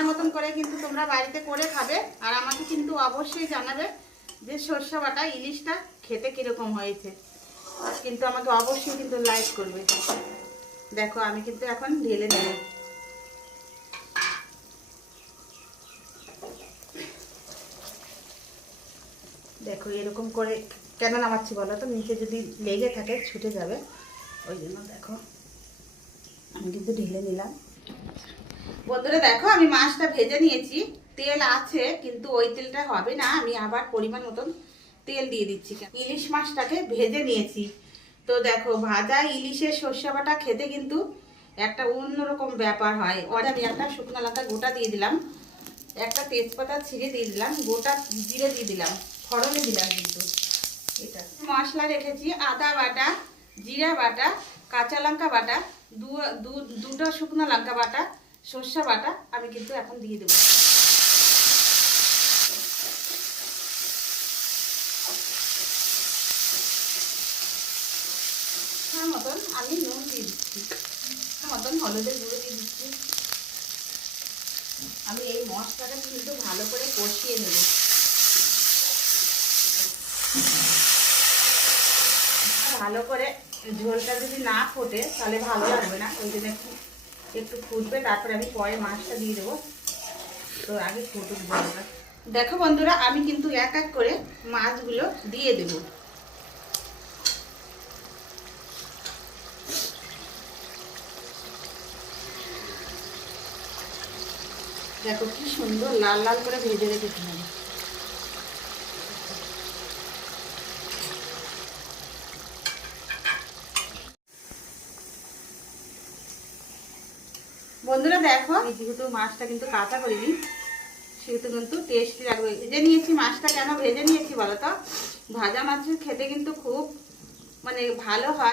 আমার মতন করে কিন্তু তোমরা বাড়িতে করে খাবে। আর আমাকে কিন্তু অবশ্যই জানাবে যে সর্ষে বাটা ইলিশটা খেতে কীরকম হয়েছে। কিন্তু আমাকে অবশ্যই কিন্তু লাইক করবে। দেখো আমি কিন্তু এখন ঢেলে নেব। দেখো এরকম করে কেন নামাচ্ছি বলো তো, নিচে যদি লেগে থাকে ছুটে যাবে, ওই জন্য দেখো আমি কিন্তু ঢেলে নিলাম। বন্ধুরা দেখো আমি মাছটা ভেজে নিয়েছি, তেল আছে কিন্তু ওই তেলটা হবে না, আমি আবার পরিমাণ মতন তেল দিয়ে দিচ্ছি। ইলিশ মাছটাকে ভেজে নিয়েছি। তো দেখো ভাজা ইলিশের সর্ষে বাটা খেতে কিন্তু একটা অন্যরকম ব্যাপার হয়। ওর আমি একটা শুকনো লঙ্কা গোটা দিয়ে দিলাম, একটা তেজপাতা ছিঁড়ে দিয়ে দিলাম, গোটা জিরে দিয়ে দিলাম, ফোড়নে দিলাম কিন্তু এটা মশলা রেখেছি। আদা বাটা, জিরা বাটা, কাঁচা লঙ্কা বাটা, দুটো শুকনো লঙ্কা বাটা, সর্ষে বাটা আমি কিন্তু এখন দিয়ে দেবো। মতন আমি নুন দিয়ে দিচ্ছি, মতন হলুদের গুঁড়ো দিয়ে দিচ্ছি। আমি এই মশলাটা কিন্তু ভালো করে কষিয়ে নেব। ভালো করে ঝোলটা যদি না ফোটে তাহলে ভালো লাগবে না, ওই জন্য একটু ফুটবে, তারপরে আমি পরে মাছটা দিয়ে দেবো। তো আগে ফুটুক জলটা। দেখো বন্ধুরা আমি কিন্তু এক এক করে মাছগুলো দিয়ে দেব। দেখো কি সুন্দর লাল লাল করে ভেজে রেখেছি আমি। বন্ধুরা দেখো আমি যেহেতু মাছটা কিন্তু কাঁচা করিনি সেহেতু কিন্তু টেস্টি লাগবে। ভেজে নিয়েছি মাছটা, কেন ভেজে নিয়েছি বলো তো, ভাজা মাছের খেতে কিন্তু খুব মানে ভালো হয়।